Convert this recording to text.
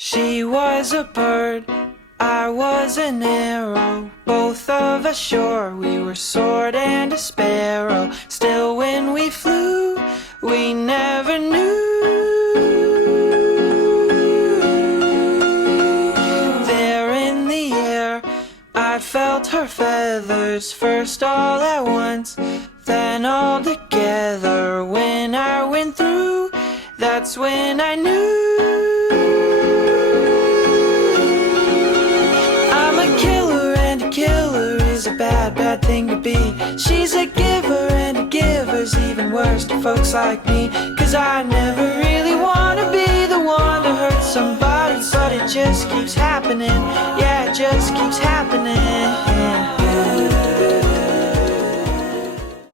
She was a bird, I was an arrow. Both of us sure we were sword and a sparrow. Still when we flew, we never knew. There in the air, I felt her feathers, first all at once, then all together. When I went through, that's when I knew. I'm a killer, and a killer is a bad, bad thing to be. She's a giver, and a giver's even worse to folks like me. 'Cause I never really wanna be the one to hurt somebody, but it just keeps happening. Yeah, it just keeps happening.